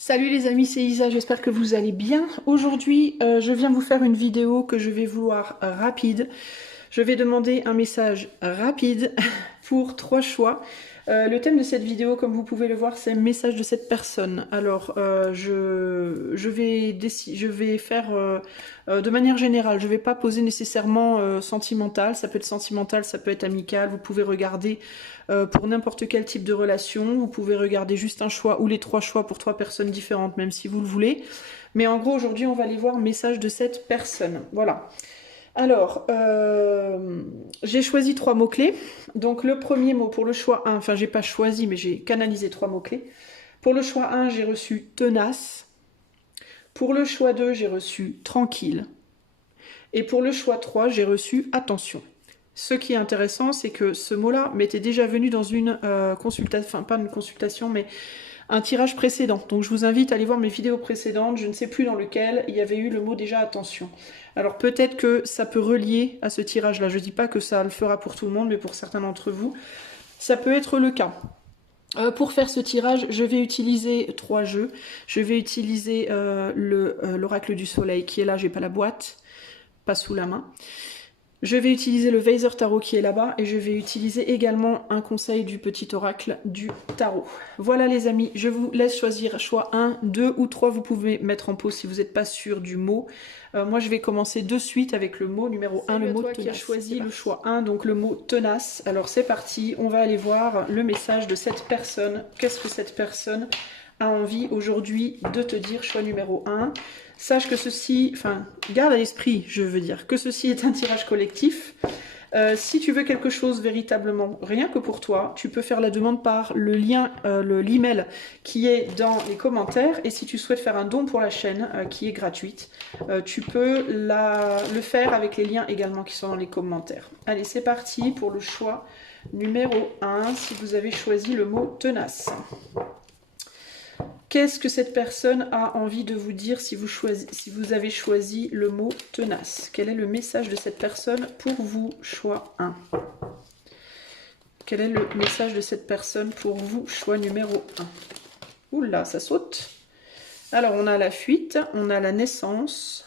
Salut les amis, c'est Isa, j'espère que vous allez bien. Aujourd'hui, je viens vous faire une vidéo que je vais vouloir rapide. Je vais demander un message rapide pour 3 choix. Le thème de cette vidéo, comme vous pouvez le voir, c'est message de cette personne. Alors, je vais faire de manière générale. Je ne vais pas poser nécessairement sentimental. Ça peut être sentimental, ça peut être amical. Vous pouvez regarder pour n'importe quel type de relation. Vous pouvez regarder juste un choix ou les 3 choix pour 3 personnes différentes, même si vous le voulez. Mais en gros, aujourd'hui, on va aller voir message de cette personne. Voilà. Alors, j'ai choisi 3 mots-clés. Donc le premier mot pour le choix 1, enfin j'ai pas choisi, mais j'ai canalisé 3 mots-clés. Pour le choix 1, j'ai reçu tenace. Pour le choix 2, j'ai reçu tranquille. Et pour le choix 3, j'ai reçu attention. Ce qui est intéressant, c'est que ce mot-là m'était déjà venu dans une consultation, enfin pas une consultation, mais un tirage précédent. Donc je vous invite à aller voir mes vidéos précédentes, je ne sais plus dans lequel il y avait eu le mot déjà attention. Alors peut-être que ça peut relier à ce tirage-là. Je ne dis pas que ça le fera pour tout le monde, mais pour certains d'entre vous, ça peut être le cas. Pour faire ce tirage, je vais utiliser 3 jeux. Je vais utiliser l'oracle du soleil qui est là, j'ai pas la boîte, pas sous la main. Je vais utiliser le Weiser Tarot qui est là-bas et je vais utiliser également un conseil du petit oracle du tarot. Voilà les amis, je vous laisse choisir choix 1, 2 ou 3. Vous pouvez mettre en pause si vous n'êtes pas sûr du mot. Moi je vais commencer de suite avec le mot numéro 1, le mot tenace. Qui a choisi le choix 1, donc le mot tenace. Alors c'est parti, on va aller voir le message de cette personne. Qu'est-ce que cette personne a envie aujourd'hui de te dire, choix numéro 1. Sache que ceci, enfin, garde à l'esprit, je veux dire, que ceci est un tirage collectif. Si tu veux quelque chose véritablement, rien que pour toi, tu peux faire la demande par le lien, l'email qui est dans les commentaires. Et si tu souhaites faire un don pour la chaîne, qui est gratuite, tu peux le faire avec les liens également qui sont dans les commentaires. Allez, c'est parti pour le choix numéro 1, si vous avez choisi le mot tenace. Qu'est-ce que cette personne a envie de vous dire si vous avez choisi le mot tenace? Quel est le message de cette personne pour vous, choix 1? Quel est le message de cette personne pour vous, choix numéro 1? Oula, ça saute. Alors, on a la fuite, on a la naissance,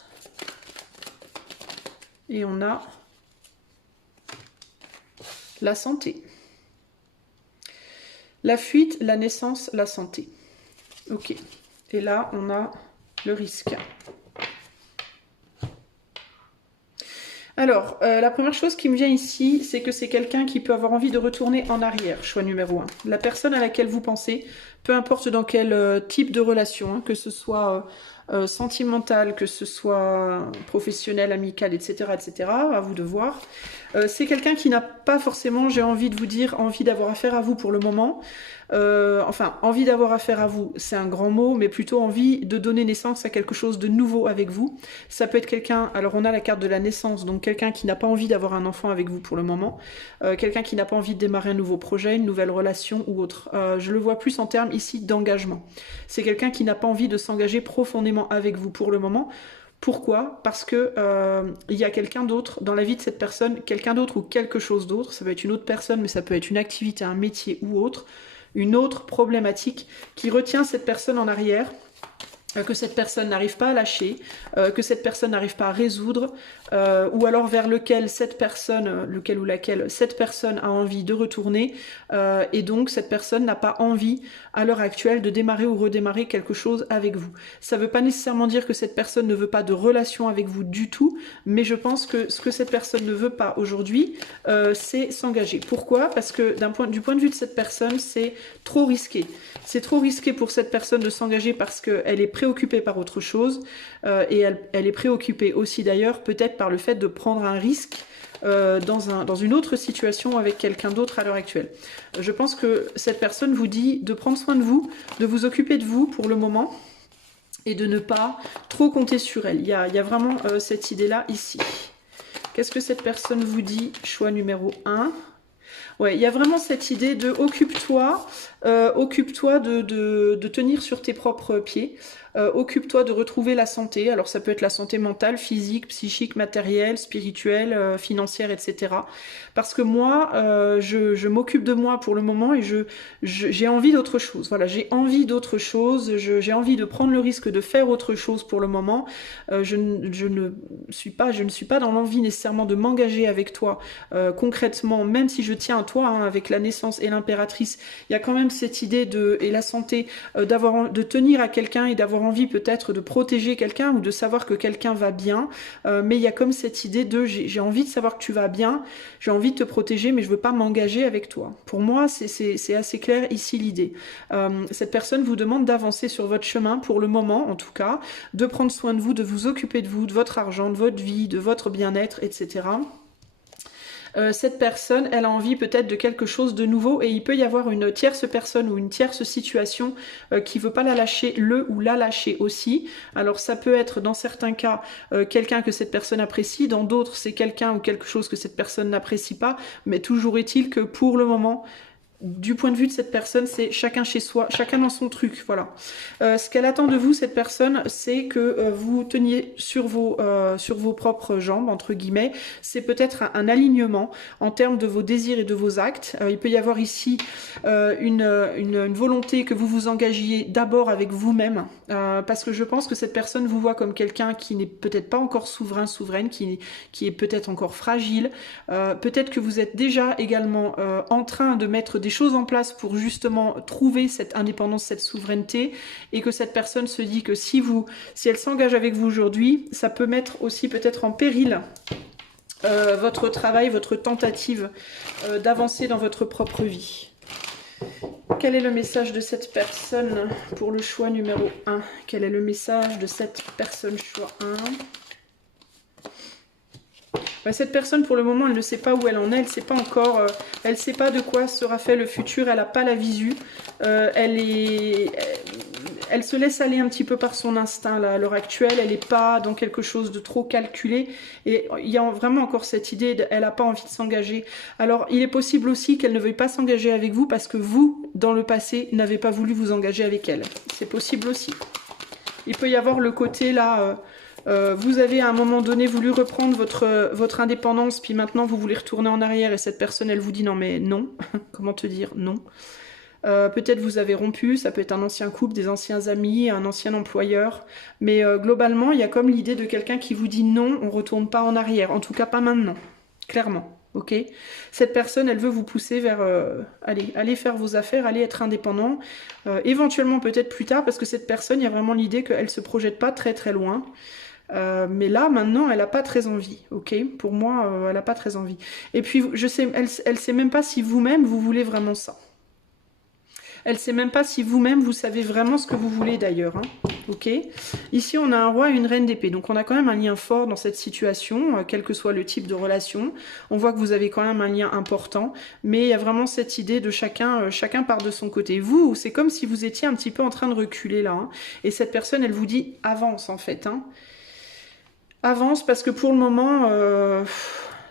et on a la santé. La fuite, la naissance, la santé. Ok, et là on a le risque. Alors, la première chose qui me vient ici, c'est que c'est quelqu'un qui peut avoir envie de retourner en arrière, choix numéro 1. La personne à laquelle vous pensez, peu importe dans quel type de relation, hein, que ce soit sentimental, que ce soit professionnel, amical, etc., etc., à vous de voir. C'est quelqu'un qui n'a pas forcément, j'ai envie de vous dire, envie d'avoir affaire à vous pour le moment. Enfin, envie d'avoir affaire à vous, c'est un grand mot, mais plutôt envie de donner naissance à quelque chose de nouveau avec vous. Ça peut être quelqu'un, alors on a la carte de la naissance, donc quelqu'un qui n'a pas envie d'avoir un enfant avec vous pour le moment, quelqu'un qui n'a pas envie de démarrer un nouveau projet, une nouvelle relation ou autre. Je le vois plus en termes ici d'engagement. C'est quelqu'un qui n'a pas envie de s'engager profondément avec vous pour le moment. Pourquoi? Parce que il y a quelqu'un d'autre dans la vie de cette personne, quelqu'un d'autre ou quelque chose d'autre, ça peut être une autre personne, mais ça peut être une activité, un métier ou autre, une autre problématique qui retient cette personne en arrière, que cette personne n'arrive pas à lâcher, que cette personne n'arrive pas à résoudre, ou alors vers lequel cette personne, lequel ou laquelle cette personne a envie de retourner, et donc cette personne n'a pas envie à l'heure actuelle de démarrer ou redémarrer quelque chose avec vous. Ça ne veut pas nécessairement dire que cette personne ne veut pas de relation avec vous du tout, mais je pense que ce que cette personne ne veut pas aujourd'hui, c'est s'engager. Pourquoi? Parce que du point de vue de cette personne, c'est trop risqué. C'est trop risqué pour cette personne de s'engager parce qu'elle est préoccupée par autre chose, et elle est préoccupée aussi d'ailleurs peut-être par le fait de prendre un risque dans une autre situation avec quelqu'un d'autre à l'heure actuelle. Je pense que cette personne vous dit de prendre soin de vous occuper de vous pour le moment et de ne pas trop compter sur elle. Il y a vraiment cette idée-là ici. Qu'est-ce que cette personne vous dit? Choix numéro 1. Ouais, il y a vraiment cette idée de occupe-toi de tenir sur tes propres pieds. Occupe-toi de retrouver la santé. Alors ça peut être la santé mentale, physique, psychique, matérielle, spirituelle, financière, etc. Parce que moi, je m'occupe de moi pour le moment et j'ai envie d'autre chose. Voilà, j'ai envie d'autre chose. J'ai envie de prendre le risque de faire autre chose pour le moment. Je ne suis pas dans l'envie nécessairement de m'engager avec toi concrètement, même si je tiens à toi, hein, avec la naissance et l'impératrice. Il y a quand même cette idée et la santé, de tenir à quelqu'un et d'avoir envie peut-être de protéger quelqu'un ou de savoir que quelqu'un va bien, mais il y a comme cette idée de j'ai envie de savoir que tu vas bien, j'ai envie de te protéger, mais je veux pas m'engager avec toi. Pour moi, c'est assez clair ici l'idée. Cette personne vous demande d'avancer sur votre chemin pour le moment, en tout cas, de prendre soin de vous, de vous occuper de vous, de votre argent, de votre vie, de votre bien-être, etc. Cette personne, elle a envie peut-être de quelque chose de nouveau et il peut y avoir une tierce personne ou une tierce situation qui veut pas la lâcher, ou la lâcher aussi. Alors ça peut être dans certains cas quelqu'un que cette personne apprécie, dans d'autres c'est quelqu'un ou quelque chose que cette personne n'apprécie pas, mais toujours est-il que pour le moment, du point de vue de cette personne, c'est chacun chez soi, chacun dans son truc, voilà. Ce qu'elle attend de vous, cette personne, c'est que vous teniez sur vos propres jambes, entre guillemets. C'est peut-être un alignement en termes de vos désirs et de vos actes. Il peut y avoir ici une volonté que vous vous engagiez d'abord avec vous-même, parce que je pense que cette personne vous voit comme quelqu'un qui n'est peut-être pas encore souveraine, qui est peut-être encore fragile. Peut-être que vous êtes déjà également en train de mettre des choses en place pour justement trouver cette indépendance, cette souveraineté, et que cette personne se dit que si elle s'engage avec vous aujourd'hui, ça peut mettre aussi peut-être en péril votre travail, votre tentative d'avancer dans votre propre vie. Quel est le message de cette personne pour le choix numéro 1? Quel est le message de cette personne choix 1? Cette personne, pour le moment, elle ne sait pas où elle en est, elle sait pas encore, elle sait pas de quoi sera fait le futur, elle n'a pas la visu, elle se laisse aller un petit peu par son instinct là, à l'heure actuelle, elle n'est pas dans quelque chose de trop calculé, et il y a vraiment encore cette idée, elle n'a pas envie de s'engager. Alors, il est possible aussi qu'elle ne veuille pas s'engager avec vous parce que vous, dans le passé, n'avez pas voulu vous engager avec elle. C'est possible aussi. Il peut y avoir le côté là... vous avez à un moment donné voulu reprendre votre indépendance, puis maintenant vous voulez retourner en arrière et cette personne elle vous dit non mais non, comment te dire non. Peut-être vous avez rompu, ça peut être un ancien couple, des anciens amis, un ancien employeur, mais globalement il y a comme l'idée de quelqu'un qui vous dit non, on retourne pas en arrière, en tout cas pas maintenant, clairement. Ok, cette personne, elle veut vous pousser vers allez faire vos affaires, allez être indépendant, éventuellement peut-être plus tard, parce que cette personne, il y a vraiment l'idée qu'elle se projette pas très très loin. Mais là, maintenant, elle n'a pas très envie, ok? Pour moi, elle n'a pas très envie. Et puis, je sais, elle sait même pas si vous-même, vous voulez vraiment ça. Elle sait même pas si vous-même, vous savez vraiment ce que vous voulez d'ailleurs, hein, ok? Ici, on a un roi et une reine d'épée, donc on a quand même un lien fort dans cette situation, quel que soit le type de relation. On voit que vous avez quand même un lien important, mais il y a vraiment cette idée de chacun part de son côté. Vous, c'est comme si vous étiez un petit peu en train de reculer là, hein, et cette personne, elle vous dit « avance » en fait, hein. Avance parce que pour le moment,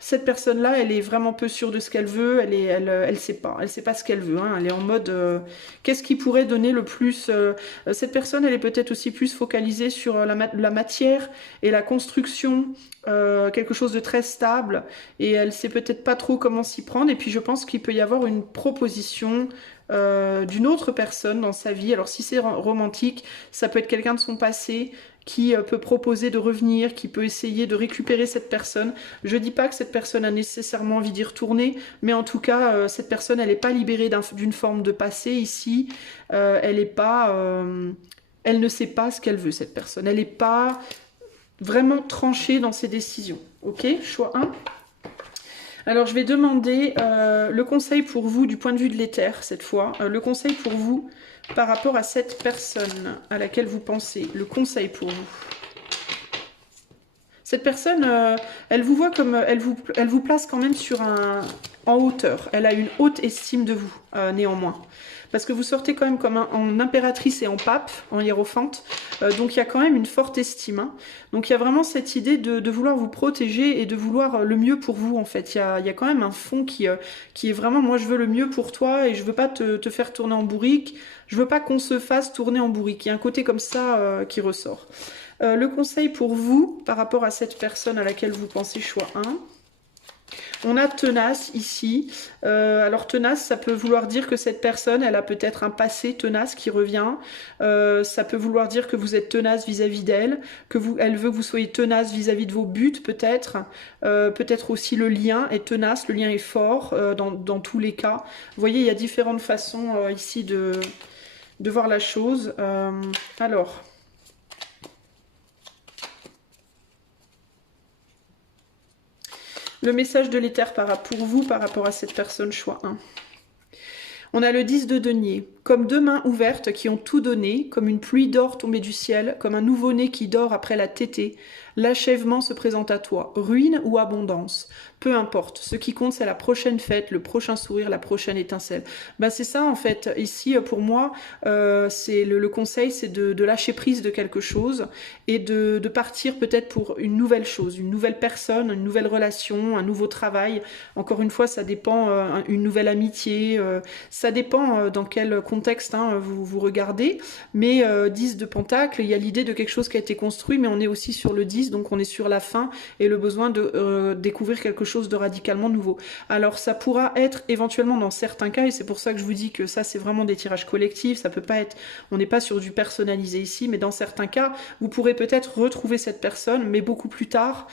cette personne-là, elle est vraiment peu sûre de ce qu'elle veut, elle sait pas ce qu'elle veut, hein. Elle est en mode, qu'est-ce qui pourrait donner le plus, cette personne, elle est peut-être aussi plus focalisée sur la matière et la construction, quelque chose de très stable, et elle sait peut-être pas trop comment s'y prendre, et puis je pense qu'il peut y avoir une proposition d'une autre personne dans sa vie. Alors si c'est romantique, ça peut être quelqu'un de son passé, qui peut proposer de revenir, qui peut essayer de récupérer cette personne. Je dis pas que cette personne a nécessairement envie d'y retourner, mais en tout cas, cette personne, elle n'est pas libérée d'une forme de passé ici. Elle ne sait pas ce qu'elle veut, cette personne. Elle n'est pas vraiment tranchée dans ses décisions. Ok, choix 1. Alors, je vais demander le conseil pour vous du point de vue de l'éther, cette fois. Le conseil pour vous par rapport à cette personne à laquelle vous pensez. Le conseil pour vous. Cette personne, elle vous voit comme... Elle vous place quand même en hauteur. Elle a une haute estime de vous, néanmoins. parce que vous sortez quand même comme en impératrice et en pape, en hiérophante, donc il y a quand même une forte estime. Hein. Donc il y a vraiment cette idée de vouloir vous protéger et de vouloir le mieux pour vous en fait. Il y a quand même un fond qui est vraiment, moi je veux le mieux pour toi et je veux pas te faire tourner en bourrique, je veux pas qu'on se fasse tourner en bourrique. Il y a un côté comme ça qui ressort. Le conseil pour vous, par rapport à cette personne à laquelle vous pensez, choix 1. On a tenace ici. Alors tenace, ça peut vouloir dire que cette personne, elle a peut-être un passé tenace qui revient. Ça peut vouloir dire que vous êtes tenace vis-à-vis d'elle, elle veut que vous soyez tenace vis-à-vis de vos buts peut-être. Peut-être aussi le lien est tenace, le lien est fort dans tous les cas. Vous voyez, il y a différentes façons ici de voir la chose. Alors... Le message de l'éther pour vous par rapport à cette personne, choix 1. On a le 10 de denier. Comme deux mains ouvertes qui ont tout donné, comme une pluie d'or tombée du ciel, comme un nouveau-né qui dort après la tétée, l'achèvement se présente à toi, ruine ou abondance. Peu importe, ce qui compte c'est la prochaine fête, le prochain sourire, la prochaine étincelle. Ben, c'est ça en fait, ici pour moi, c'est le conseil c'est de lâcher prise de quelque chose et de partir peut-être pour une nouvelle chose, une nouvelle personne, une nouvelle relation, un nouveau travail. Encore une fois, ça dépend, une nouvelle amitié, ça dépend dans quel contexte hein, vous regardez, mais 10 de pentacle, il y a l'idée de quelque chose qui a été construit, mais on est aussi sur le 10, donc on est sur la fin et le besoin de découvrir quelque chose de radicalement nouveau. Alors ça pourra être éventuellement dans certains cas, et c'est pour ça que je vous dis que ça c'est vraiment des tirages collectifs, ça peut pas être, on n'est pas sur du personnalisé ici, mais dans certains cas, vous pourrez peut-être retrouver cette personne, mais beaucoup plus tard,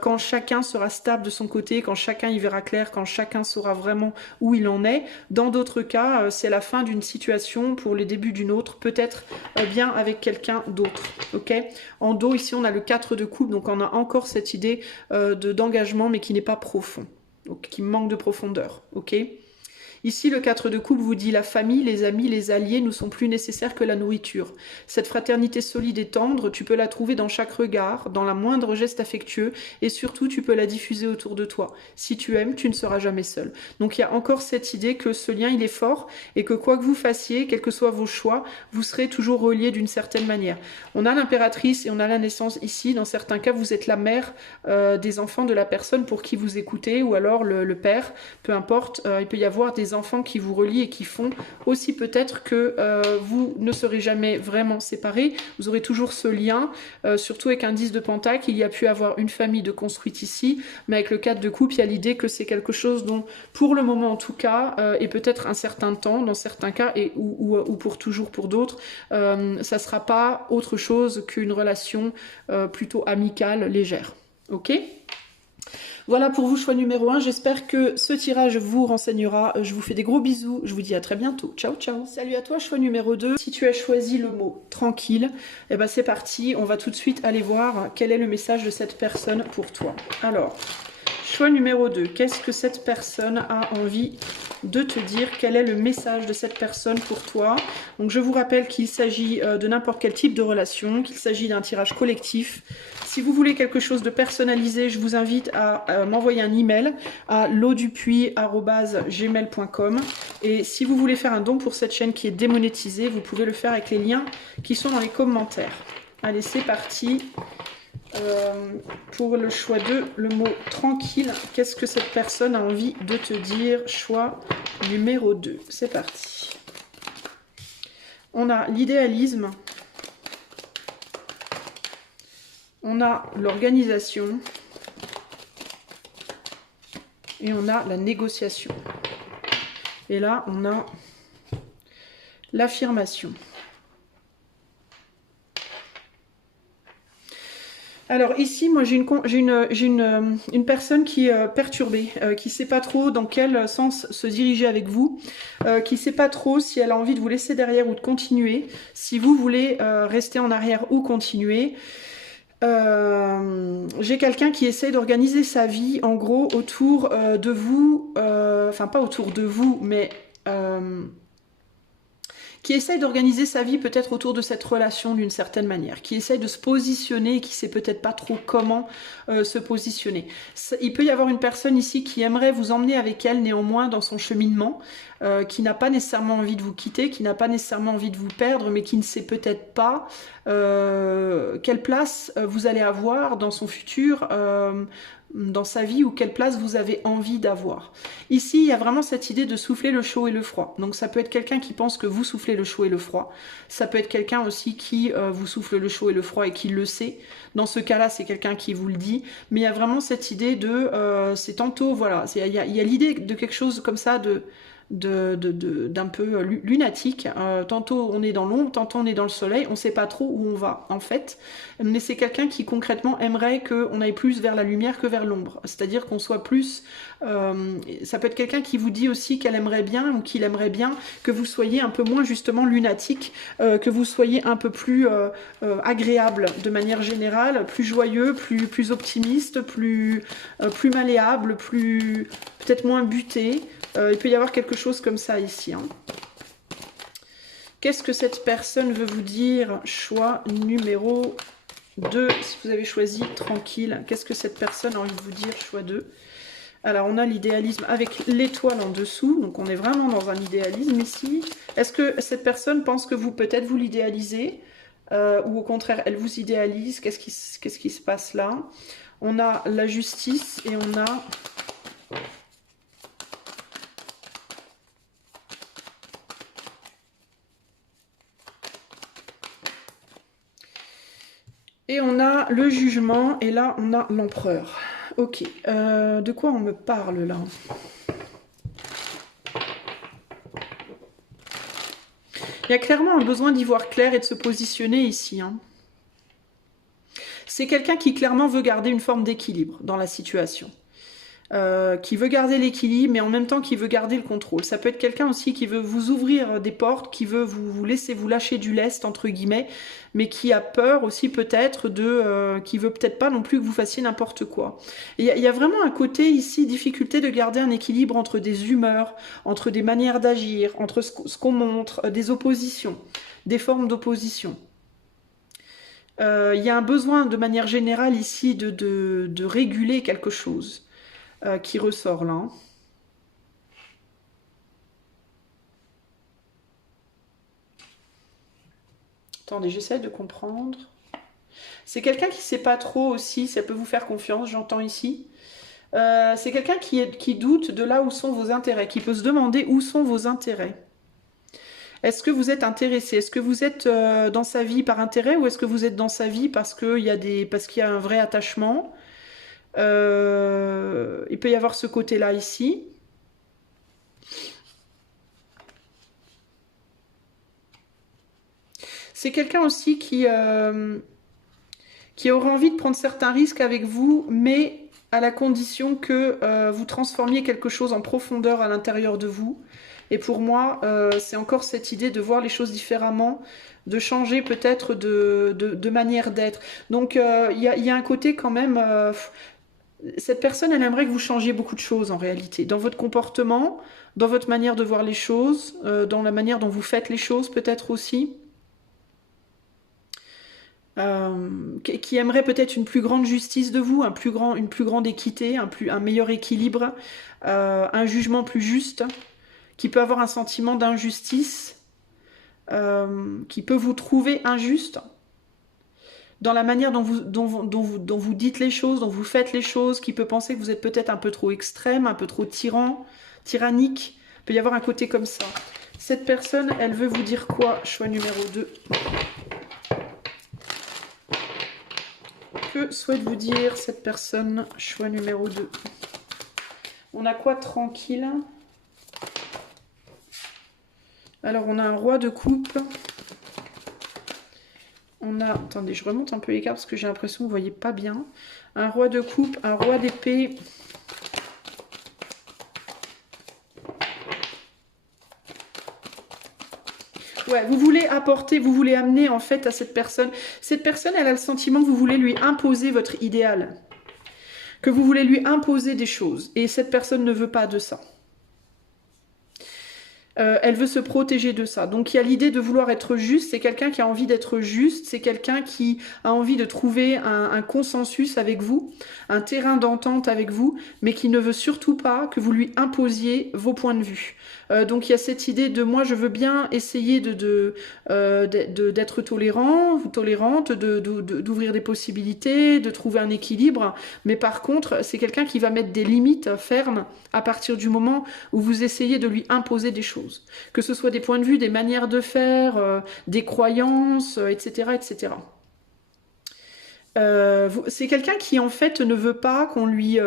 quand chacun sera stable de son côté, quand chacun y verra clair, quand chacun saura vraiment où il en est. Dans d'autres cas, c'est la fin d'une situation pour les débuts d'une autre, peut-être bien avec quelqu'un d'autre. Ok. En dos, ici, on a le 4 de coupe, donc on a encore cette idée d'engagement, mais qui n'est pas profond, donc qui manque de profondeur. Ok. Ici, le 4 de coupe vous dit la famille, les amis, les alliés nous sont plus nécessaires que la nourriture. Cette fraternité solide et tendre, tu peux la trouver dans chaque regard, dans la moindre geste affectueux, et surtout, tu peux la diffuser autour de toi. Si tu aimes, tu ne seras jamais seul. Donc, il y a encore cette idée que ce lien, il est fort, et que quoi que vous fassiez, quels que soient vos choix, vous serez toujours reliés d'une certaine manière. On a l'impératrice et on a la naissance ici. Dans certains cas, vous êtes la mère des enfants de la personne pour qui vous écoutez, ou alors le père, peu importe. Il peut y avoir des enfants qui vous relient et qui font aussi peut-être que vous ne serez jamais vraiment séparés, vous aurez toujours ce lien, surtout avec un 10 de pentacle, il y a pu avoir une famille de construite ici, mais avec le 4 de coupe, il y a l'idée que c'est quelque chose dont, pour le moment en tout cas, et peut-être un certain temps, dans certains cas, ou pour toujours pour d'autres, ça ne sera pas autre chose qu'une relation plutôt amicale, légère. Ok ? Voilà pour vous, choix numéro 1. J'espère que ce tirage vous renseignera. Je vous fais des gros bisous. Je vous dis à très bientôt. Ciao, ciao. Salut à toi, choix numéro 2. Si tu as choisi le mot tranquille, eh ben c'est parti. On va tout de suite aller voir quel est le message de cette personne pour toi. Alors, choix numéro 2. Qu'est-ce que cette personne a envie de te dire? Quel est le message de cette personne pour toi? Donc, je vous rappelle qu'il s'agit de n'importe quel type de relation, qu'il s'agit d'un tirage collectif. Si vous voulez quelque chose de personnalisé, je vous invite à m'envoyer un email à lodupuis@gmail.com. Et si vous voulez faire un don pour cette chaîne qui est démonétisée, vous pouvez le faire avec les liens qui sont dans les commentaires. Allez, c'est parti. Pour le choix 2, le mot tranquille. Qu'est-ce que cette personne a envie de te dire? Choix numéro 2. C'est parti. On a l'idéalisme. On a l'organisation et on a la négociation. Et là, on a l'affirmation. Alors ici, moi j'ai une personne qui est perturbée, qui ne sait pas trop dans quel sens se diriger avec vous, qui ne sait pas trop si elle a envie de vous laisser derrière ou de continuer, si vous voulez rester en arrière ou continuer. J'ai quelqu'un qui essaie d'organiser sa vie en gros autour de vous, enfin pas autour de vous, mais qui essaye d'organiser sa vie peut-être autour de cette relation d'une certaine manière, qui essaye de se positionner et qui sait peut-être pas trop comment se positionner. Il peut y avoir une personne ici qui aimerait vous emmener avec elle néanmoins dans son cheminement, qui n'a pas nécessairement envie de vous quitter, qui n'a pas nécessairement envie de vous perdre, mais qui ne sait peut-être pas quelle place vous allez avoir dans son futur, dans sa vie, ou quelle place vous avez envie d'avoir. Ici, il y a vraiment cette idée de souffler le chaud et le froid. Donc ça peut être quelqu'un qui pense que vous soufflez le chaud et le froid. Ça peut être quelqu'un aussi qui vous souffle le chaud et le froid et qui le sait. Dans ce cas-là, c'est quelqu'un qui vous le dit. Mais il y a vraiment cette idée de... c'est tantôt, voilà, il y a l'idée de quelque chose comme ça d'un peu lunatique. Tantôt on est dans l'ombre, tantôt on est dans le soleil, on ne sait pas trop où on va en fait, mais c'est quelqu'un qui concrètement aimerait qu'on aille plus vers la lumière que vers l'ombre, c'est-à-dire qu'on soit plus... ça peut être quelqu'un qui vous dit aussi qu'elle aimerait bien, ou qu'il aimerait bien que vous soyez un peu moins justement lunatique, que vous soyez un peu plus agréable de manière générale, plus joyeux, plus optimiste, plus malléable, plus peut-être moins buté. Il peut y avoir quelque chose comme ça ici. Hein. Qu'est-ce que cette personne veut vous dire? Choix numéro 2, si vous avez choisi tranquille. Qu'est-ce que cette personne a envie de vous dire? Choix 2. Alors, on a l'idéalisme avec l'étoile en dessous. Donc, on est vraiment dans un idéalisme ici. Est-ce que cette personne pense que vous, peut-être, vous l'idéalisez ou au contraire, elle vous idéalise? Qu'est-ce qui se passe là? On a la justice et on a... Et on a le jugement, et là, on a l'empereur. Ok, de quoi on me parle, là? Il y a clairement un besoin d'y voir clair et de se positionner ici. Hein. C'est quelqu'un qui clairement veut garder une forme d'équilibre dans la situation. Qui veut garder l'équilibre, mais en même temps qui veut garder le contrôle. Ça peut être quelqu'un aussi qui veut vous ouvrir des portes, qui veut vous laisser vous lâcher du lest, entre guillemets, mais qui a peur aussi peut-être qui veut peut-être pas non plus que vous fassiez n'importe quoi. Il y a vraiment un côté ici, difficulté de garder un équilibre entre des humeurs, entre des manières d'agir, entre ce qu'on montre, des oppositions, des formes d'opposition. Il y a un besoin de manière générale ici de réguler quelque chose. Qui ressort là. Attendez, j'essaie de comprendre. C'est quelqu'un qui ne sait pas trop aussi, ça peut vous faire confiance, j'entends ici. C'est quelqu'un qui doute de là où sont vos intérêts, qui peut se demander où sont vos intérêts. Est-ce que vous êtes intéressé? Est-ce que vous êtes dans sa vie par intérêt, ou est-ce que vous êtes dans sa vie parce qu'il y a un vrai attachement? Il peut y avoir ce côté-là ici. C'est quelqu'un aussi qui aura envie de prendre certains risques avec vous, mais à la condition que vous transformiez quelque chose en profondeur à l'intérieur de vous. Et pour moi, c'est encore cette idée de voir les choses différemment, de changer peut-être de manière d'être. Donc, il y a un côté quand même... cette personne, elle aimerait que vous changiez beaucoup de choses en réalité. Dans votre comportement, dans votre manière de voir les choses, dans la manière dont vous faites les choses peut-être aussi. Qui aimerait peut-être une plus grande justice de vous, une plus grande équité, un meilleur équilibre, un jugement plus juste, qui peut avoir un sentiment d'injustice, qui peut vous trouver injuste. Dans la manière dont vous dites les choses, dont vous faites les choses, qui peut penser que vous êtes peut-être un peu trop extrême, un peu trop tyrannique. Il peut y avoir un côté comme ça. Cette personne, elle veut vous dire quoi? Choix numéro 2. Que souhaite vous dire cette personne? Choix numéro 2. On a quoi? Tranquille. Alors, on a un roi de coupe. On a... Attendez, je remonte un peu les cartes parce que j'ai l'impression que vous ne voyez pas bien. Un roi de coupe, un roi d'épée. Ouais, vous voulez apporter, vous voulez amener en fait à cette personne. Cette personne, elle a le sentiment que vous voulez lui imposer votre idéal. Que vous voulez lui imposer des choses. Et cette personne ne veut pas de ça. Elle veut se protéger de ça. Donc il y a l'idée de vouloir être juste, c'est quelqu'un qui a envie d'être juste, c'est quelqu'un qui a envie de trouver un consensus avec vous, un terrain d'entente avec vous, mais qui ne veut surtout pas que vous lui imposiez vos points de vue. Donc il y a cette idée de moi je veux bien essayer d'être tolérant, tolérante, d'ouvrir des possibilités, de trouver un équilibre, mais par contre c'est quelqu'un qui va mettre des limites fermes à partir du moment où vous essayez de lui imposer des choses. Que ce soit des points de vue, des manières de faire, des croyances, etc. etc. C'est quelqu'un qui en fait ne veut pas qu'on lui...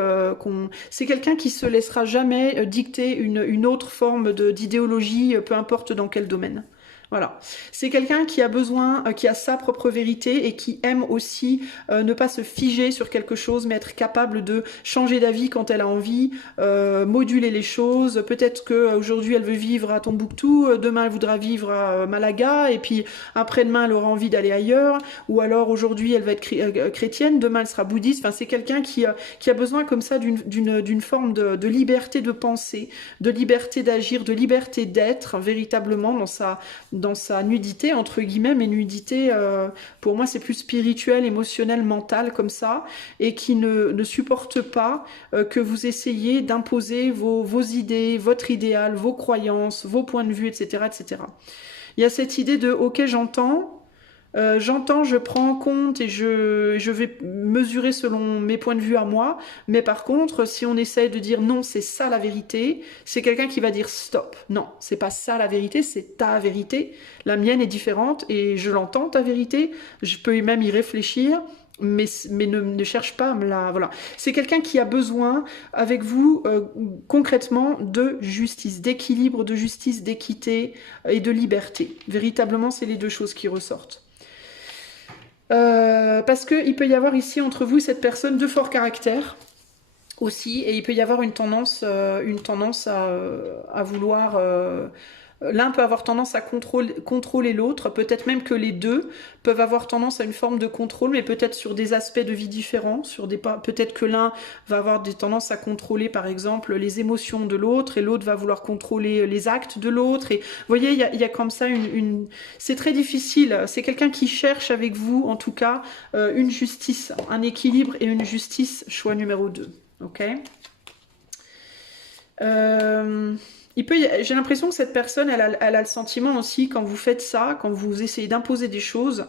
c'est quelqu'un qui se laissera jamais dicter une autre forme d'idéologie, peu importe dans quel domaine. Voilà. C'est quelqu'un qui a besoin, qui a sa propre vérité et qui aime aussi ne pas se figer sur quelque chose, mais être capable de changer d'avis quand elle a envie, moduler les choses. Peut-être qu'aujourd'hui elle veut vivre à Tombouctou, demain elle voudra vivre à Malaga, et puis après-demain elle aura envie d'aller ailleurs, ou alors aujourd'hui elle va être chrétienne, demain elle sera bouddhiste. Enfin, c'est quelqu'un qui a besoin comme ça d'une forme de liberté de penser, de liberté d'agir, de liberté d'être véritablement dans sa nudité, entre guillemets, mais nudité, pour moi, c'est plus spirituel, émotionnel, mental, comme ça, et qui ne supporte pas que vous essayiez d'imposer vos idées, votre idéal, vos croyances, vos points de vue, etc., etc. Il y a cette idée de « ok, j'entends, je prends en compte et je vais mesurer selon mes points de vue à moi, mais par contre, si on essaye de dire non, c'est ça la vérité, c'est quelqu'un qui va dire stop, non, c'est pas ça la vérité, c'est ta vérité, la mienne est différente et je l'entends ta vérité, je peux même y réfléchir, mais ne cherche pas à me la... Voilà. C'est quelqu'un qui a besoin, avec vous, concrètement, de justice, d'équilibre, de justice, d'équité et de liberté. Véritablement, c'est les deux choses qui ressortent. Parce qu'il peut y avoir ici entre vous cette personne de fort caractère aussi, et il peut y avoir une tendance à vouloir... L'un peut avoir tendance à contrôler l'autre, peut-être même que les deux peuvent avoir tendance à une forme de contrôle, mais peut-être sur des aspects de vie différents, peut-être que l'un va avoir des tendances à contrôler par exemple les émotions de l'autre, et l'autre va vouloir contrôler les actes de l'autre, et vous voyez, il y a comme ça c'est très difficile, c'est quelqu'un qui cherche avec vous, en tout cas, une justice, un équilibre et une justice, choix numéro 2, ok. J'ai l'impression que cette personne, elle a le sentiment aussi, quand vous faites ça, quand vous essayez d'imposer des choses,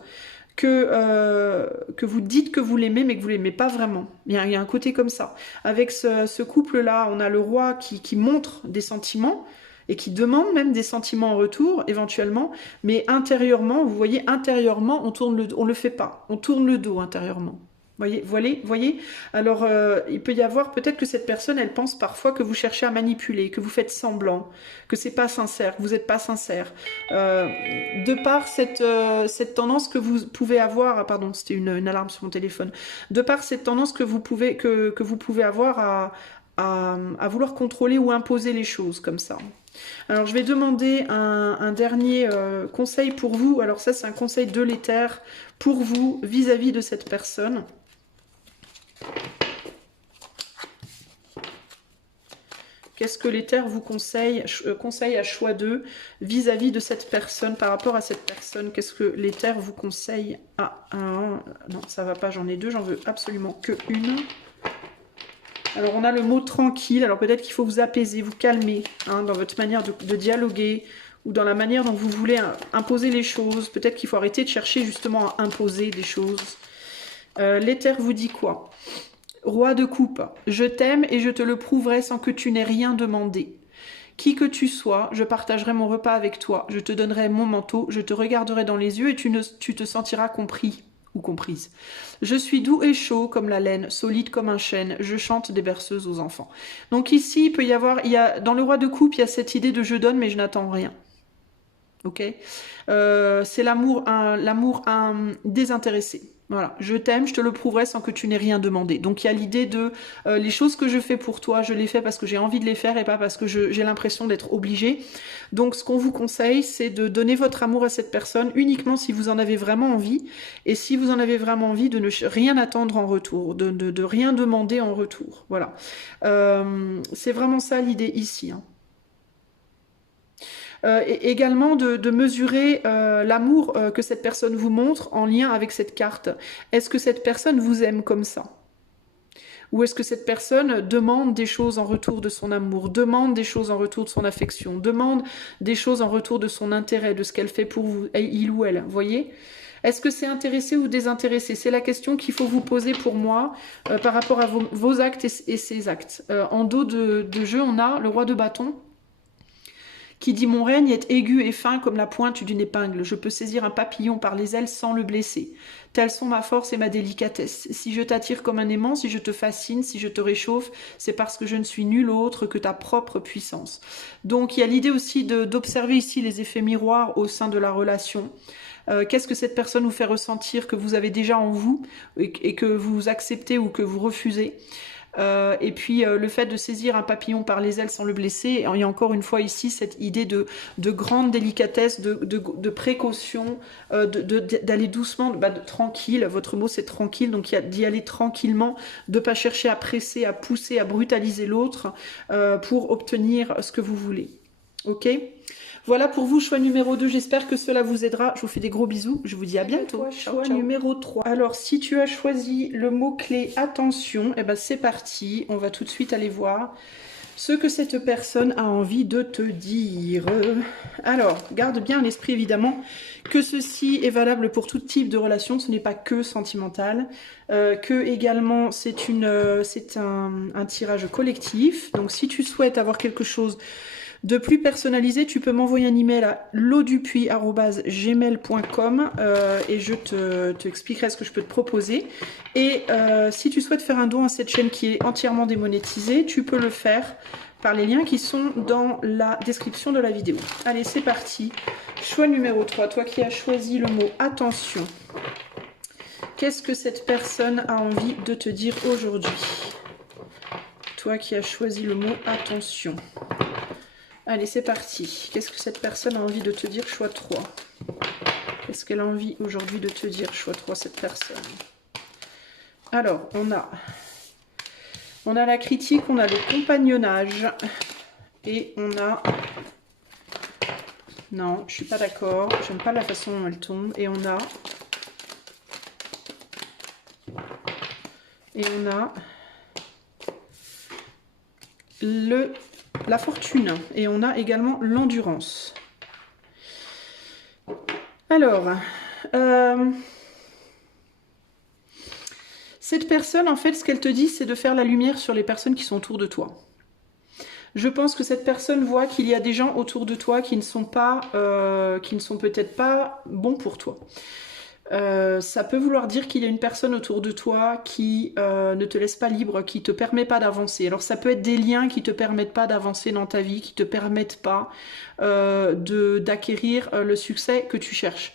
que vous dites que vous l'aimez, mais que vous l'aimez pas vraiment. Il y a un côté comme ça. Avec ce couple-là, on a le roi qui montre des sentiments, et qui demande même des sentiments en retour, éventuellement, mais intérieurement, vous voyez, intérieurement, on le fait pas. On tourne le dos intérieurement. Voyez. Alors, il peut y avoir peut-être que cette personne, elle pense parfois que vous cherchez à manipuler, que vous faites semblant, que c'est pas sincère, que vous n'êtes pas sincère. De par cette tendance que vous pouvez avoir, ah pardon, c'était une alarme sur mon téléphone. De par cette tendance que vous pouvez avoir à vouloir contrôler ou imposer les choses comme ça. Alors, je vais demander un dernier conseil pour vous. Alors ça, c'est un conseil de l'éther pour vous vis-à-vis de cette personne. Qu'est-ce que l'éther vous conseille à choix 2 vis-à-vis de cette personne, par rapport à cette personne? Qu'est-ce que l'éther vous conseille? Non, ça va pas, j'en ai 2, j'en veux absolument que une. Alors, on a le mot tranquille. Alors, peut-être qu'il faut vous apaiser, vous calmer dans votre manière de dialoguer, ou dans la manière dont vous voulez imposer les choses. Peut-être qu'il faut arrêter de chercher justement à imposer des choses. L'éther vous dit quoi? Roi de coupe, je t'aime et je te le prouverai sans que tu n'aies rien demandé. Qui que tu sois, je partagerai mon repas avec toi, je te donnerai mon manteau, je te regarderai dans les yeux et tu te sentiras compris ou comprise. Je suis doux et chaud comme la laine, solide comme un chêne, je chante des berceuses aux enfants. Donc ici, dans le roi de coupe, il y a cette idée de je donne mais je n'attends rien. Ok, c'est l'amour désintéressé. Voilà, je t'aime, je te le prouverai sans que tu n'aies rien demandé. Donc il y a l'idée de les choses que je fais pour toi, je les fais parce que j'ai envie de les faire et pas parce que j'ai l'impression d'être obligée. Donc ce qu'on vous conseille, c'est de donner votre amour à cette personne uniquement si vous en avez vraiment envie, et si vous en avez vraiment envie, de ne rien attendre en retour, de rien demander en retour. Voilà, c'est vraiment ça l'idée ici. Et également de mesurer l'amour que cette personne vous montre en lien avec cette carte. Est-ce que cette personne vous aime comme ça? Ou est-ce que cette personne demande des choses en retour de son amour, demande des choses en retour de son affection, demande des choses en retour de son intérêt, de ce qu'elle fait pour vous, il ou elle, voyez? Est-ce que c'est intéressé ou désintéressé? C'est la question qu'il faut vous poser pour moi par rapport à vos actes et ses actes. En dos de jeu, on a le roi de bâton qui dit « Mon règne est aigu et fin comme la pointe d'une épingle. Je peux saisir un papillon par les ailes sans le blesser. Telles sont ma force et ma délicatesse. Si je t'attire comme un aimant, si je te fascine, si je te réchauffe, c'est parce que je ne suis nul autre que ta propre puissance. » Donc il y a l'idée aussi d'observer ici les effets miroirs au sein de la relation. Qu'est-ce que cette personne vous fait ressentir que vous avez déjà en vous et que vous acceptez ou que vous refusez? Et puis le fait de saisir un papillon par les ailes sans le blesser, il y a encore une fois ici cette idée de grande délicatesse, de précaution, d'aller doucement, tranquille, votre mot c'est tranquille, donc d'y aller tranquillement, de ne pas chercher à presser, à pousser, à brutaliser l'autre pour obtenir ce que vous voulez. Ok ? Voilà pour vous, choix numéro 2, j'espère que cela vous aidera. Je vous fais des gros bisous, je vous dis à bientôt. Choix numéro 3. Alors, si tu as choisi le mot-clé attention, eh ben, c'est parti. On va tout de suite aller voir ce que cette personne a envie de te dire. Alors, garde bien à l'esprit évidemment que ceci est valable pour tout type de relation, ce n'est pas que sentimental, que également c'est un tirage collectif. Donc, si tu souhaites avoir quelque chose de plus personnalisé, tu peux m'envoyer un email à lodupuis@gmail.com et je te expliquerai ce que je peux te proposer. Et si tu souhaites faire un don à cette chaîne qui est entièrement démonétisée, tu peux le faire par les liens qui sont dans la description de la vidéo. Allez, c'est parti. Choix numéro 3, toi qui as choisi le mot attention. Qu'est-ce que cette personne a envie de te dire aujourd'hui? Toi qui as choisi le mot attention. Allez, c'est parti. Qu'est-ce que cette personne a envie de te dire, choix 3? Qu'est-ce qu'elle a envie aujourd'hui de te dire, choix 3, cette personne? Alors, on a la critique, on a le compagnonnage, et on a... Non, je suis pas d'accord, j'aime pas la façon dont elle tombe, et on a... la fortune, et on a également l'endurance. Alors, cette personne, en fait, ce qu'elle te dit, c'est de faire la lumière sur les personnes qui sont autour de toi. Je pense que cette personne voit qu'il y a des gens autour de toi qui ne sont peut-être pas bons pour toi. Ça peut vouloir dire qu'il y a une personne autour de toi qui ne te laisse pas libre, qui te permet pas d'avancer. Alors ça peut être des liens qui te permettent pas d'avancer dans ta vie, qui te permettent pas d'acquérir le succès que tu cherches.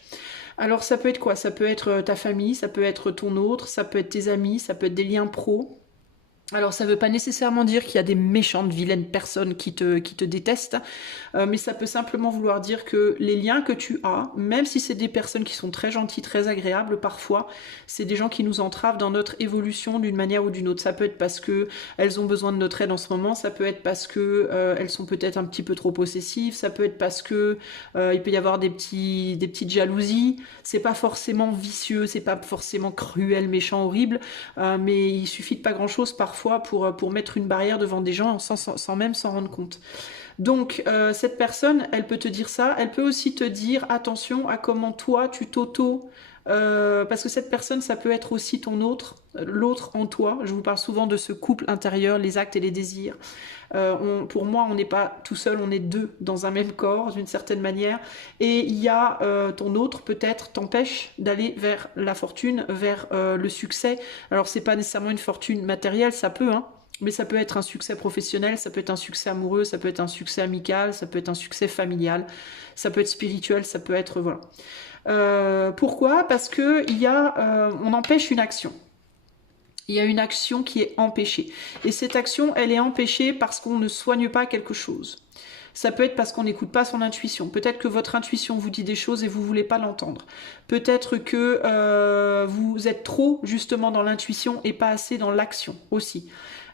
Alors ça peut être quoi? Ça peut être ta famille, ça peut être ton autre, ça peut être tes amis, ça peut être des liens pro. Alors ça ne veut pas nécessairement dire qu'il y a des méchantes, vilaines personnes qui te détestent, mais ça peut simplement vouloir dire que les liens que tu as, même si c'est des personnes qui sont très gentilles, très agréables, parfois, c'est des gens qui nous entravent dans notre évolution d'une manière ou d'une autre. Ça peut être parce que elles ont besoin de notre aide en ce moment, ça peut être parce que elles sont peut-être un petit peu trop possessives, ça peut être parce que il peut y avoir des petites jalousies. C'est pas forcément vicieux, c'est pas forcément cruel, méchant, horrible, mais il suffit de pas grand-chose parfois pour mettre une barrière devant des gens sans même s'en rendre compte. Donc cette personne, elle peut te dire ça, elle peut aussi te dire attention à comment toi tu parce que cette personne, ça peut être aussi ton autre, l'autre en toi. Je vous parle souvent de ce couple intérieur, les actes et les désirs. Pour moi, on n'est pas tout seul, on est deux dans un même corps, d'une certaine manière. Et il y a ton autre, peut-être, t'empêche d'aller vers la fortune, vers le succès. Alors, c'est pas nécessairement une fortune matérielle, ça peut, hein. Mais ça peut être un succès professionnel, ça peut être un succès amoureux, ça peut être un succès amical, ça peut être un succès familial, ça peut être spirituel, ça peut être... Voilà. Pourquoi? Parce que on empêche une action. Il y a une action qui est empêchée. Et cette action, elle est empêchée parce qu'on ne soigne pas quelque chose. Ça peut être parce qu'on n'écoute pas son intuition. Peut-être que votre intuition vous dit des choses et vous ne voulez pas l'entendre. Peut-être que vous êtes trop justement dans l'intuition et pas assez dans l'action aussi.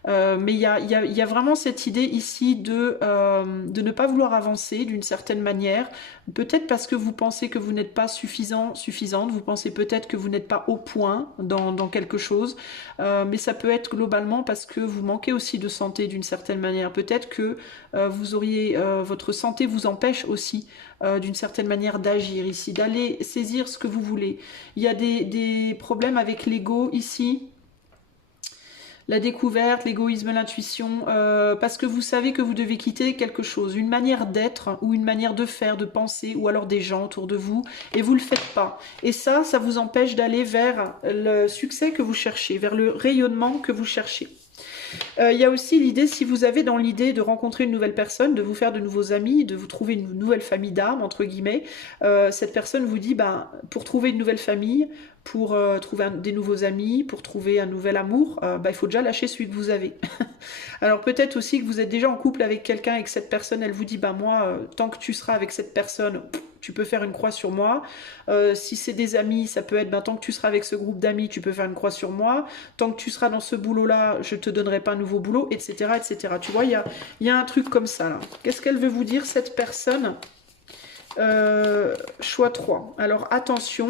Mais il y a vraiment cette idée ici de ne pas vouloir avancer d'une certaine manière. Peut-être parce que vous pensez que vous n'êtes pas suffisante, vous pensez peut-être que vous n'êtes pas au point dans quelque chose, mais ça peut être globalement parce que vous manquez aussi de santé d'une certaine manière. Peut-être que votre santé vous empêche aussi d'une certaine manière d'agir ici, d'aller saisir ce que vous voulez. Il y a des problèmes avec l'ego ici, la découverte, l'égoïsme, l'intuition, parce que vous savez que vous devez quitter quelque chose, une manière d'être ou une manière de faire, de penser, ou alors des gens autour de vous, et vous le faites pas. Et ça vous empêche d'aller vers le succès que vous cherchez, vers le rayonnement que vous cherchez. Il y a aussi l'idée, si vous avez dans l'idée de rencontrer une nouvelle personne, de vous faire de nouveaux amis, de vous trouver une nouvelle famille d'âme, entre guillemets, cette personne vous dit, ben, pour trouver une nouvelle famille, pour trouver des nouveaux amis, pour trouver un nouvel amour, il faut déjà lâcher celui que vous avez. Alors peut-être aussi que vous êtes déjà en couple avec quelqu'un et que cette personne, elle vous dit, ben moi, tant que tu seras avec cette personne, tu peux faire une croix sur moi. Si c'est des amis, ça peut être, ben, tant que tu seras avec ce groupe d'amis, tu peux faire une croix sur moi. Tant que tu seras dans ce boulot-là, je te donnerai pas un nouveau boulot, etc. etc. Tu vois, il y a un truc comme ça, là. Qu'est-ce qu'elle veut vous dire, cette personne ? Choix 3. Alors attention,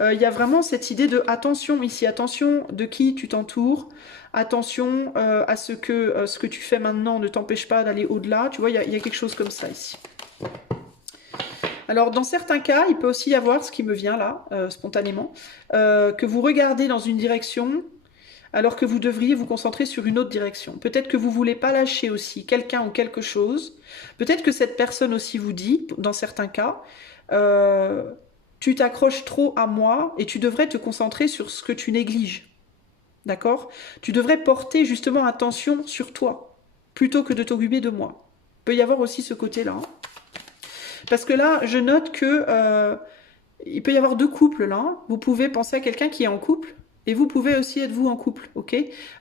il y a vraiment cette idée de attention ici, attention de qui tu t'entoures, attention à ce que tu fais maintenant ne t'empêche pas d'aller au-delà, tu vois, il y a quelque chose comme ça ici. Alors dans certains cas, il peut aussi y avoir, ce qui me vient là, spontanément, que vous regardez dans une direction alors que vous devriez vous concentrer sur une autre direction. Peut-être que vous ne voulez pas lâcher aussi quelqu'un ou quelque chose. Peut-être que cette personne aussi vous dit, dans certains cas, tu t'accroches trop à moi et tu devrais te concentrer sur ce que tu négliges. D'accord ? Tu devrais porter justement attention sur toi, plutôt que de t'occuper de moi. Il peut y avoir aussi ce côté-là. Parce que là, je note que il peut y avoir deux couples là. Vous pouvez penser à quelqu'un qui est en couple. Et vous pouvez aussi être vous en couple, ok ?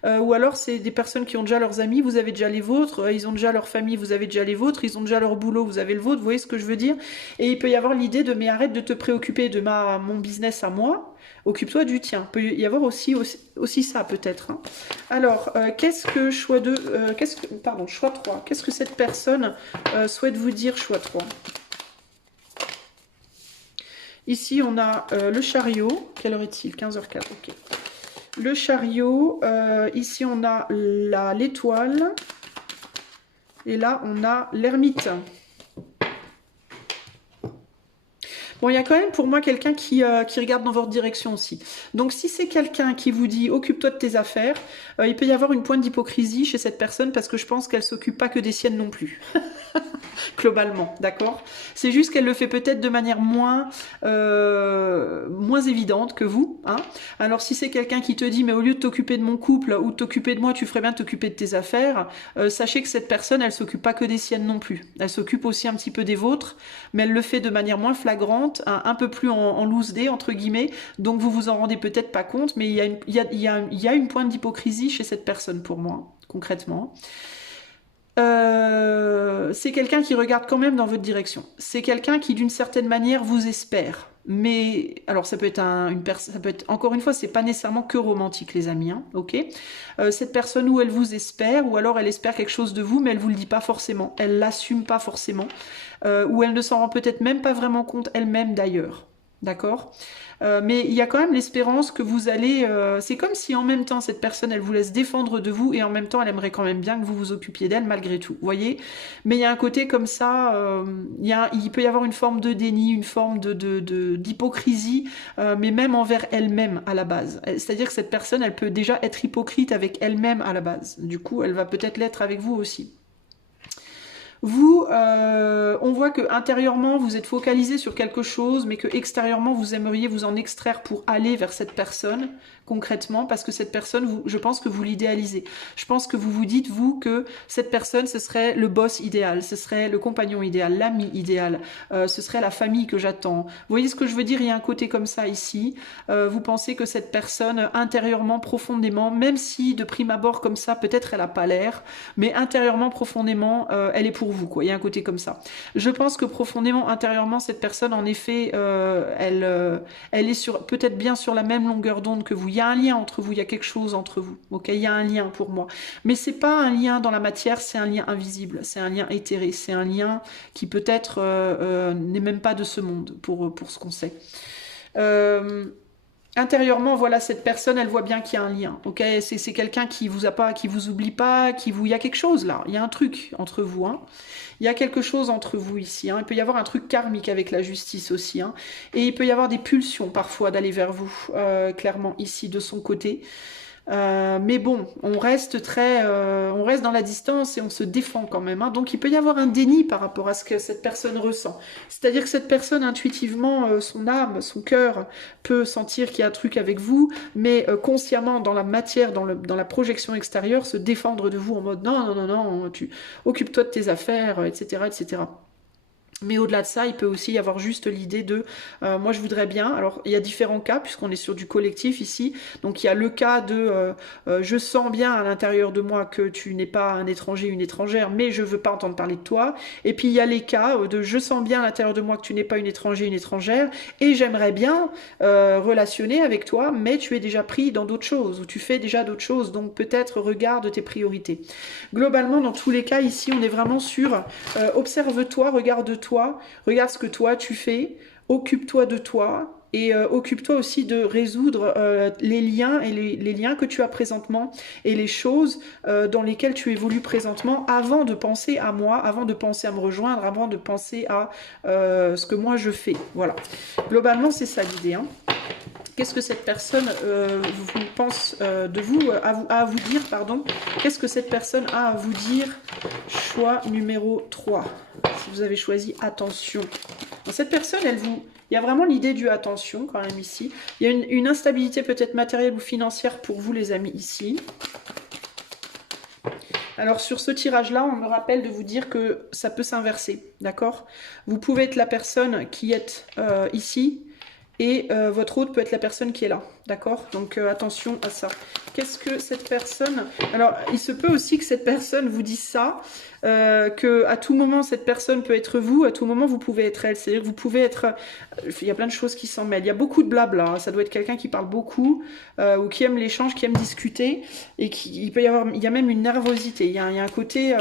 Ou alors c'est des personnes qui ont déjà leurs amis, vous avez déjà les vôtres, ils ont déjà leur famille, vous avez déjà les vôtres, ils ont déjà leur boulot, vous avez le vôtre, vous voyez ce que je veux dire ? Et il peut y avoir l'idée de, mais arrête de te préoccuper de mon business à moi, occupe-toi du tien. Il peut y avoir aussi ça peut-être. Hein. Alors, qu'est-ce que choix 3, qu'est-ce que cette personne souhaite vous dire, choix 3 ? Ici, on a le chariot. Quelle heure est-il ? 15h04, ok. Le chariot. Ici, on a l'étoile. Et là, on a l'ermite. Bon, il y a quand même pour moi quelqu'un qui regarde dans votre direction aussi. Donc si c'est quelqu'un qui vous dit « occupe-toi de tes affaires », il peut y avoir une pointe d'hypocrisie chez cette personne parce que je pense qu'elle ne s'occupe pas que des siennes non plus. Globalement, d'accord ? C'est juste qu'elle le fait peut-être de manière moins évidente que vous. Hein. Alors si c'est quelqu'un qui te dit « mais au lieu de t'occuper de mon couple ou de t'occuper de moi, tu ferais bien de t'occuper de tes affaires », sachez que cette personne, elle ne s'occupe pas que des siennes non plus. Elle s'occupe aussi un petit peu des vôtres, mais elle le fait de manière moins flagrante, un peu plus en loose day, entre guillemets, donc vous vous en rendez peut-être pas compte, mais il y a une pointe d'hypocrisie chez cette personne pour moi, concrètement. C'est quelqu'un qui regarde quand même dans votre direction. C'est quelqu'un qui, d'une certaine manière, vous espère. Mais, alors ça peut être encore une fois, c'est pas nécessairement que romantique, les amis, hein, ok ? Cette personne où elle vous espère, ou alors elle espère quelque chose de vous, mais elle vous le dit pas forcément, elle l'assume pas forcément, ou elle ne s'en rend peut-être même pas vraiment compte elle-même d'ailleurs, d'accord ? Mais il y a quand même l'espérance que vous allez... c'est comme si en même temps, cette personne, elle vous laisse défendre de vous et en même temps, elle aimerait quand même bien que vous vous occupiez d'elle malgré tout, vous voyez ? Mais il y a un côté comme ça, il peut y avoir une forme de déni, une forme d'hypocrisie, mais même envers elle-même à la base. C'est-à-dire que cette personne, elle peut déjà être hypocrite avec elle-même à la base. Du coup, elle va peut-être l'être avec vous aussi. Vous, on voit que intérieurement vous êtes focalisé sur quelque chose, mais que extérieurement vous aimeriez vous en extraire pour aller vers cette personne, concrètement, parce que cette personne, je pense que vous l'idéalisez. Je pense que vous vous dites, vous, que cette personne, ce serait le boss idéal, ce serait le compagnon idéal, l'ami idéal, ce serait la famille que j'attends. Vous voyez ce que je veux dire ? Il y a un côté comme ça ici. Vous pensez que cette personne, intérieurement, profondément, même si de prime abord comme ça, peut-être elle n'a pas l'air, mais intérieurement, profondément, elle est pour vous, quoi. Il y a un côté comme ça. Je pense que profondément, intérieurement, cette personne, en effet, elle est peut-être bien sur la même longueur d'onde que vous. Il y a un lien entre vous, il y a quelque chose entre vous. Ok, il y a un lien pour moi. Mais c'est pas un lien dans la matière, c'est un lien invisible, c'est un lien éthéré, c'est un lien qui peut-être n'est même pas de ce monde pour ce qu'on sait. Intérieurement, voilà, cette personne, elle voit bien qu'il y a un lien. Ok, c'est quelqu'un qui vous a pas, qui vous oublie pas, il y a quelque chose là. Il y a un truc entre vous. Hein. Il y a quelque chose entre vous ici. Hein. Il peut y avoir un truc karmique avec la justice aussi. Hein. Et il peut y avoir des pulsions parfois d'aller vers vous, clairement ici de son côté. Mais bon, on reste dans la distance et on se défend quand même. Hein. Donc il peut y avoir un déni par rapport à ce que cette personne ressent. C'est-à-dire que cette personne, intuitivement, son âme, son cœur peut sentir qu'il y a un truc avec vous, mais consciemment, dans la matière, dans la projection extérieure, se défendre de vous en mode non, non, non, non, tu occupe-toi de tes affaires, etc., etc. Mais au-delà de ça, il peut aussi y avoir juste l'idée de moi je voudrais bien. Alors il y a différents cas puisqu'on est sur du collectif ici. Donc il y a le cas de je sens bien à l'intérieur de moi que tu n'es pas un étranger, une étrangère, mais je veux pas entendre parler de toi. Et puis il y a les cas de je sens bien à l'intérieur de moi que tu n'es pas une étranger, une étrangère, et j'aimerais bien relationner avec toi, mais tu es déjà pris dans d'autres choses ou tu fais déjà d'autres choses. Donc peut-être regarde tes priorités. Globalement, dans tous les cas ici, on est vraiment sur observe-toi, regarde-toi. Regarde ce que toi tu fais, occupe-toi de toi et occupe-toi aussi de résoudre les liens et les liens que tu as présentement et les choses dans lesquelles tu évolues présentement avant de penser à moi, avant de penser à me rejoindre, avant de penser à ce que moi je fais. Voilà. Globalement, c'est ça l'idée. Hein. Qu'est-ce que cette personne vous pense de vous, à vous dire, pardon. Qu'est-ce que cette personne a à vous dire? Choix numéro 3. Si vous avez choisi attention. Donc, cette personne, il y a vraiment l'idée du attention quand même ici. Il y a une instabilité peut-être matérielle ou financière pour vous les amis ici. Alors sur ce tirage-là, on me rappelle de vous dire que ça peut s'inverser, d'accord? Vous pouvez être la personne qui est ici, et votre hôte peut être la personne qui est là, d'accord? Donc attention à ça. Qu'est-ce que cette personne... Alors, il se peut aussi que cette personne vous dise ça, que à tout moment, cette personne peut être vous, à tout moment, vous pouvez être elle. C'est-à-dire que vous pouvez être... il y a plein de choses qui s'en mêlent. Il y a beaucoup de blabla. Hein. Ça doit être quelqu'un qui parle beaucoup, ou qui aime l'échange, qui aime discuter, et il peut y avoir... Il y a même une nervosité. Il y a un côté...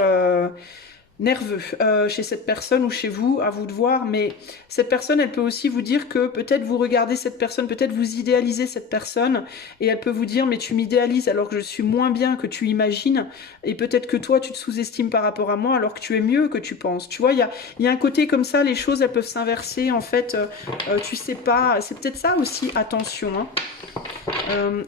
nerveux chez cette personne ou chez vous, à vous de voir, mais cette personne, elle peut aussi vous dire que peut-être vous regardez cette personne, peut-être vous idéalisez cette personne, et elle peut vous dire mais tu m'idéalises alors que je suis moins bien que tu imagines, et peut-être que toi tu te sous-estimes par rapport à moi alors que tu es mieux que tu penses. Tu vois, il y a un côté comme ça, les choses elles peuvent s'inverser en fait, tu sais pas, c'est peut-être ça aussi, attention. Hein.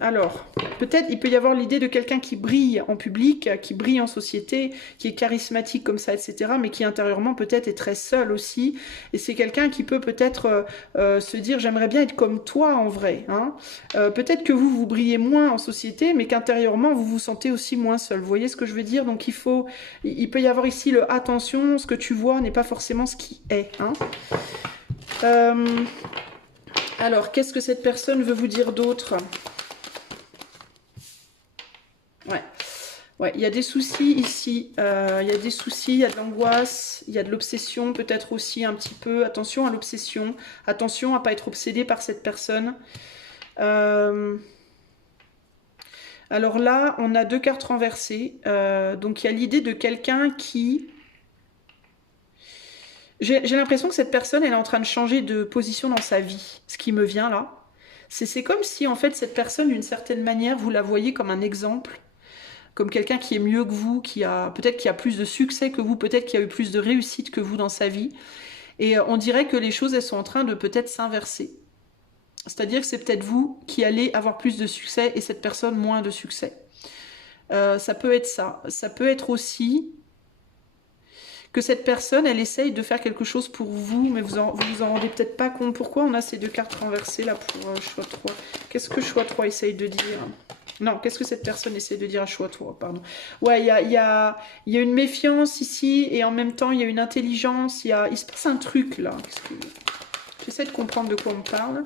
Alors, peut-être il peut y avoir l'idée de quelqu'un qui brille en public, qui brille en société, qui est charismatique comme ça, etc., mais qui intérieurement peut-être est très seul aussi. Et c'est quelqu'un qui peut peut-être se dire j'aimerais bien être comme toi en vrai. Hein. Peut-être que vous brillez moins en société, mais qu'intérieurement vous vous sentez aussi moins seul. Vous voyez ce que je veux dire? Donc il peut y avoir ici le attention, ce que tu vois n'est pas forcément ce qui est. Hein. Alors, qu'est-ce que cette personne veut vous dire d'autre? Ouais, il y a des soucis ici. Il y a des soucis, il y a de l'angoisse, il y a de l'obsession, peut-être aussi un petit peu. Attention à l'obsession. Attention à ne pas être obsédé par cette personne. Alors là, on a deux cartes renversées. Donc, il y a l'idée de quelqu'un qui... J'ai l'impression que cette personne, elle est en train de changer de position dans sa vie. Ce qui me vient là. C'est comme si, en fait, cette personne, d'une certaine manière, vous la voyez comme un exemple. Comme quelqu'un qui est mieux que vous, peut-être qui a plus de succès que vous, peut-être qui a eu plus de réussite que vous dans sa vie. Et on dirait que les choses, elles sont en train de peut-être s'inverser. C'est-à-dire que c'est peut-être vous qui allez avoir plus de succès et cette personne moins de succès. Ça peut être ça. Ça peut être aussi... que cette personne, elle essaye de faire quelque chose pour vous, mais vous vous en rendez peut-être pas compte. Pourquoi on a ces deux cartes renversées là pour choix 3? Qu'est-ce que choix 3 essaye de dire? Non, qu'est-ce que cette personne essaie de dire à choix 3, pardon. Ouais, il y a une méfiance ici, et en même temps, il y a une intelligence, il se passe un truc là. J'essaie de comprendre de quoi on parle.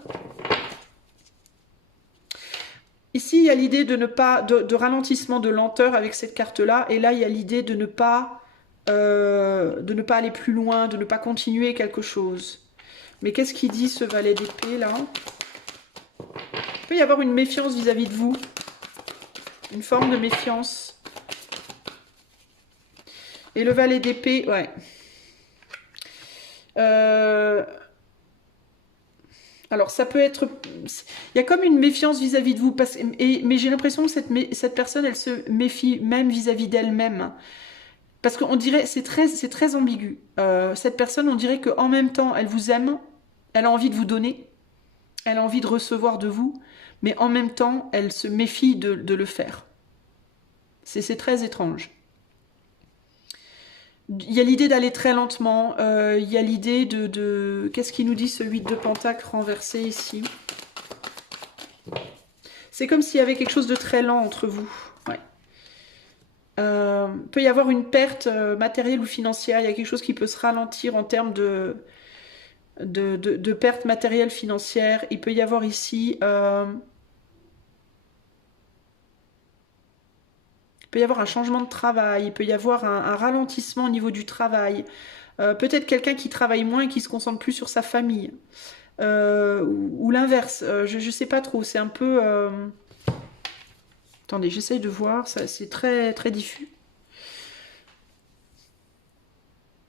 Ici, il y a l'idée de ne pas... de ralentissement, de lenteur avec cette carte-là, et là, il y a l'idée de ne pas... de ne pas aller plus loin, de ne pas continuer quelque chose. Mais qu'est-ce qu'il dit ce valet d'épée là? Il peut y avoir une méfiance vis-à-vis de vous. Une forme de méfiance. Et le valet d'épée, ouais. Alors ça peut être... Il y a comme une méfiance vis-à-vis de vous. Mais j'ai l'impression que cette personne, elle se méfie même vis-à-vis d'elle-même. Parce qu'on dirait, c'est très ambigu. Cette personne, on dirait qu'en même temps, elle vous aime, elle a envie de vous donner, elle a envie de recevoir de vous, mais en même temps, elle se méfie de le faire. C'est très étrange. Il y a l'idée d'aller très lentement, il y a l'idée de... Qu'est-ce qu'il nous dit ce 8 de Pentacle renversé ici? C'est comme s'il y avait quelque chose de très lent entre vous. Ouais. Peut y avoir une perte matérielle ou financière, il y a quelque chose qui peut se ralentir en termes de perte matérielle financière. Il peut y avoir ici... il peut y avoir un changement de travail, il peut y avoir un ralentissement au niveau du travail. Peut-être quelqu'un qui travaille moins et qui se concentre plus sur sa famille. Ou l'inverse, je ne sais pas trop, c'est un peu... Attendez, j'essaye de voir, c'est très, très diffus.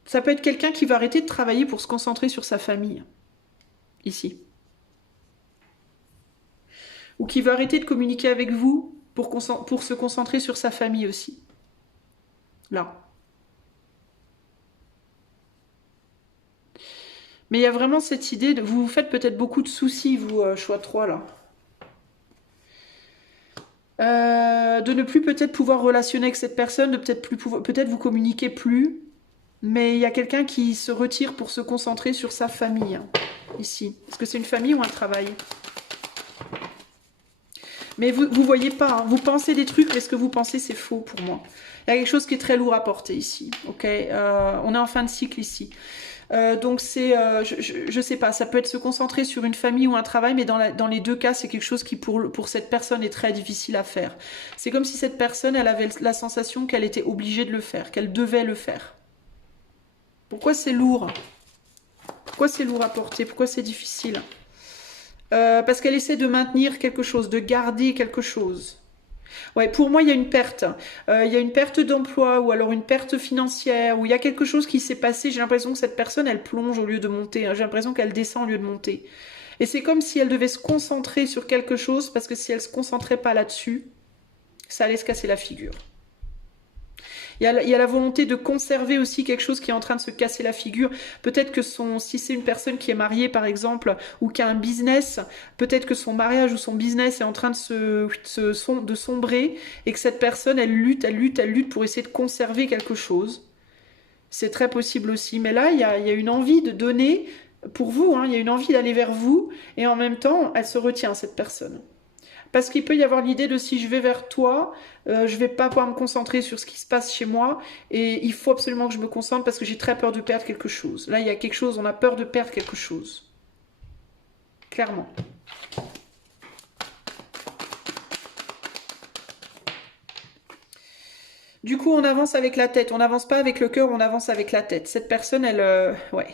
Ça peut être quelqu'un qui va arrêter de travailler pour se concentrer sur sa famille. Ici. Ou qui va arrêter de communiquer avec vous pour se concentrer sur sa famille aussi. Là. Mais il y a vraiment cette idée de... Vous vous faites peut-être beaucoup de soucis, vous, choix 3, là. De ne plus peut-être pouvoir relationner avec cette personne, de peut-être vous communiquer plus. Mais il y a quelqu'un qui se retire pour se concentrer sur sa famille, hein, ici. Est-ce que c'est une famille ou un travail? Mais vous ne voyez pas, hein. Vous pensez des trucs, mais ce que vous pensez, c'est faux pour moi. Il y a quelque chose qui est très lourd à porter ici. Ok, on est en fin de cycle ici. Donc c'est, je sais pas, ça peut être se concentrer sur une famille ou un travail, mais dans les deux cas, c'est quelque chose qui pour cette personne est très difficile à faire. C'est comme si cette personne, elle avait la sensation qu'elle était obligée de le faire, qu'elle devait le faire. Pourquoi c'est lourd? Pourquoi c'est lourd à porter? Pourquoi c'est difficile? Parce qu'elle essaie de maintenir quelque chose, de garder quelque chose. Ouais, pour moi, il y a une perte. Il y a une perte d'emploi ou alors une perte financière ou il y a quelque chose qui s'est passé. J'ai l'impression que cette personne, elle plonge au lieu de monter. J'ai l'impression qu'elle descend au lieu de monter. Et c'est comme si elle devait se concentrer sur quelque chose parce que si elle se concentrait pas là-dessus, ça allait se casser la figure. Il y a la volonté de conserver aussi quelque chose qui est en train de se casser la figure. Peut-être que si c'est une personne qui est mariée par exemple, ou qui a un business, peut-être que son mariage ou son business est en train de sombrer, et que cette personne, elle lutte pour essayer de conserver quelque chose. C'est très possible aussi. Mais là, il y a une envie de donner, pour vous, hein, il y a une envie d'aller vers vous, et en même temps, elle se retient, cette personne. Parce qu'il peut y avoir l'idée de si je vais vers toi, je vais pas pouvoir me concentrer sur ce qui se passe chez moi et il faut absolument que je me concentre parce que j'ai très peur de perdre quelque chose. Là, il y a quelque chose, on a peur de perdre quelque chose. Clairement. Du coup, on avance avec la tête. On n'avance pas avec le cœur, on avance avec la tête. Cette personne, ouais.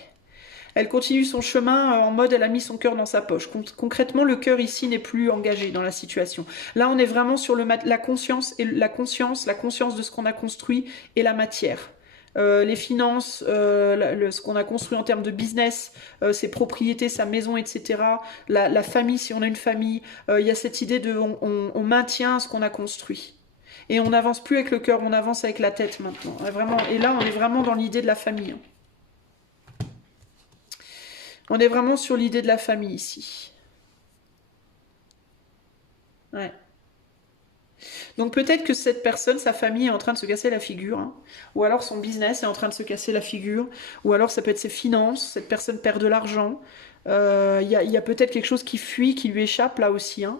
Elle continue son chemin en mode elle a mis son cœur dans sa poche. Concrètement, le cœur ici n'est plus engagé dans la situation. Là, on est vraiment sur la conscience et la conscience de ce qu'on a construit et la matière. Les finances, ce qu'on a construit en termes de business, ses propriétés, sa maison, etc. La famille, si on a une famille, il y a cette idée de on maintient ce qu'on a construit. Et on n'avance plus avec le cœur, on avance avec la tête maintenant. Vraiment, et là, on est vraiment dans l'idée de la famille. On est vraiment sur l'idée de la famille ici. Ouais. Donc peut-être que cette personne, sa famille est en train de se casser la figure, hein. Ou alors son business est en train de se casser la figure, ou alors ça peut être ses finances, cette personne perd de l'argent. Il y a peut-être quelque chose qui fuit, qui lui échappe là aussi, hein.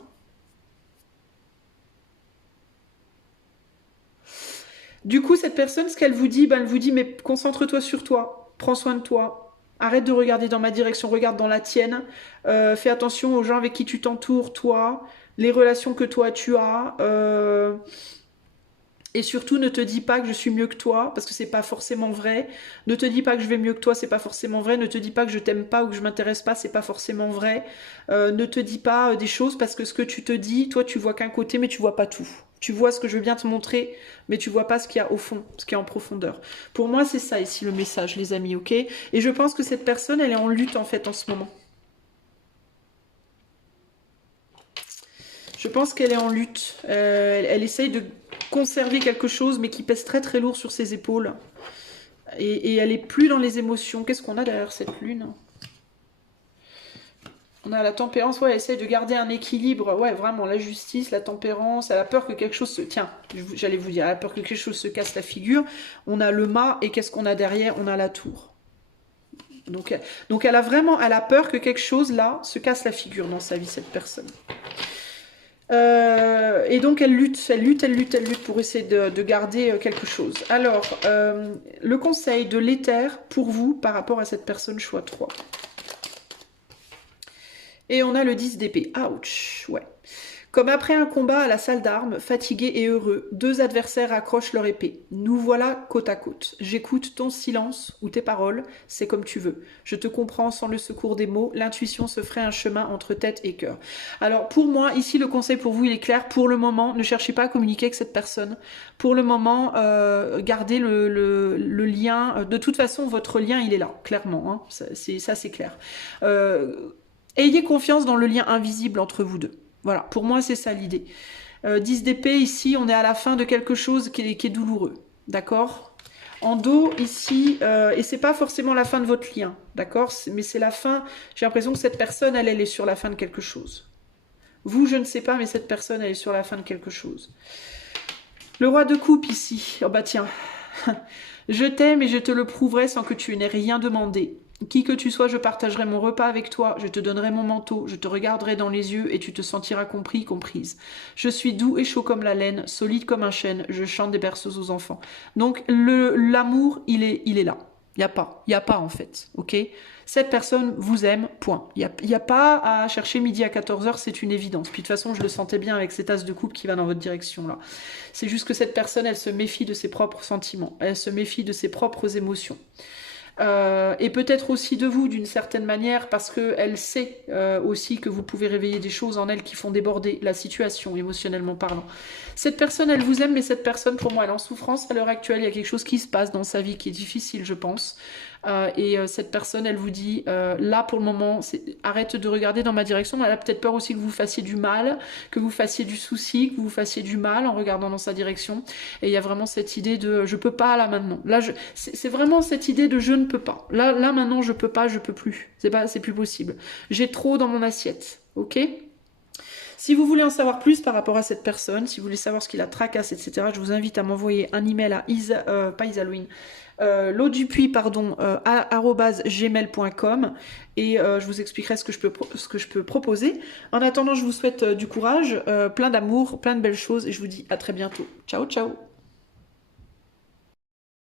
Du coup, cette personne, ce qu'elle vous dit, elle vous dit, mais concentre-toi sur toi, prends soin de toi. Arrête de regarder dans ma direction, regarde dans la tienne. Fais attention aux gens avec qui tu t'entoures, toi, les relations que toi tu as. Et surtout, ne te dis pas que je suis mieux que toi, parce que c'est pas forcément vrai. Ne te dis pas que je vais mieux que toi, c'est pas forcément vrai. Ne te dis pas que je t'aime pas ou que je m'intéresse pas, c'est pas forcément vrai. Ne te dis pas des choses parce que ce que tu te dis, toi, tu vois qu'un côté, mais tu vois pas tout. Tu vois ce que je veux bien te montrer, mais tu vois pas ce qu'il y a au fond, ce qu'il y a en profondeur. Pour moi, c'est ça ici le message, les amis, ok? Et je pense que cette personne, elle est en lutte en fait en ce moment. Je pense qu'elle est en lutte. Elle essaye de conserver quelque chose, mais qui pèse très très lourd sur ses épaules. Et elle est plus dans les émotions. Qu'est-ce qu'on a derrière cette lune? On a la tempérance, ouais, elle essaye de garder un équilibre. Ouais, vraiment, la justice, la tempérance. Elle a peur que quelque chose se... Tiens, j'allais vous dire, elle a peur que quelque chose se casse la figure. On a le mât, et qu'est-ce qu'on a derrière? On a la tour. Donc elle a peur que quelque chose, là, se casse la figure dans sa vie, cette personne. Et donc elle lutte pour essayer de garder quelque chose. Alors, le conseil de l'éther pour vous par rapport à cette personne, choix 3. Et on a le 10 d'épée. Ouch, ouais. Comme après un combat à la salle d'armes, fatigués et heureux, deux adversaires accrochent leur épée. Nous voilà côte à côte. J'écoute ton silence ou tes paroles, c'est comme tu veux. Je te comprends sans le secours des mots, l'intuition se ferait un chemin entre tête et cœur. Alors pour moi, ici le conseil pour vous, il est clair. Pour le moment, ne cherchez pas à communiquer avec cette personne. Pour le moment, gardez le lien. De toute façon, votre lien, il est là, clairement. Hein. Ça, c'est clair. Ayez confiance dans le lien invisible entre vous deux. Voilà, pour moi, c'est ça l'idée. 10 d'épée, ici, on est à la fin de quelque chose qui est douloureux. D'accord? En dos, ici, et c'est pas forcément la fin de votre lien. D'accord? Mais c'est la fin. J'ai l'impression que cette personne, elle est sur la fin de quelque chose. Vous, je ne sais pas, mais cette personne, elle est sur la fin de quelque chose. Le roi de coupe, ici. Oh bah tiens. Je t'aime et je te le prouverai sans que tu n'aies rien demandé. Qui que tu sois, je partagerai mon repas avec toi, je te donnerai mon manteau, je te regarderai dans les yeux et tu te sentiras compris, comprise. Je suis doux et chaud comme la laine, solide comme un chêne, je chante des berceuses aux enfants. Donc l'amour, il est là. Il n'y a pas en fait, ok? Cette personne vous aime, point. Il y a pas à chercher midi à 14h, c'est une évidence. Puis de toute façon, je le sentais bien avec cet as de coupe qui va dans votre direction là. C'est juste que cette personne, elle se méfie de ses propres sentiments, elle se méfie de ses propres émotions. Et peut-être aussi de vous d'une certaine manière parce qu'elle sait aussi que vous pouvez réveiller des choses en elle qui font déborder la situation émotionnellement parlant. Cette personne, elle vous aime, mais cette personne, pour moi, elle est en souffrance à l'heure actuelle. Il y a quelque chose qui se passe dans sa vie qui est difficile, je pense. Et cette personne, elle vous dit, là pour le moment, arrête de regarder dans ma direction. Elle a peut-être peur aussi que vous fassiez du mal, que vous fassiez du souci, que vous fassiez du mal en regardant dans sa direction. Et il y a vraiment cette idée de je peux pas là maintenant. Là, c'est vraiment cette idée de je ne peux pas. Là maintenant, je peux pas, je peux plus. C'est plus possible. J'ai trop dans mon assiette. Ok ? Si vous voulez en savoir plus par rapport à cette personne, si vous voulez savoir ce qui la tracasse, etc., je vous invite à m'envoyer un email à l'audupuis, @gmail.com et je vous expliquerai ce que je peux proposer. En attendant, je vous souhaite du courage, plein d'amour, plein de belles choses et je vous dis à très bientôt. Ciao, ciao.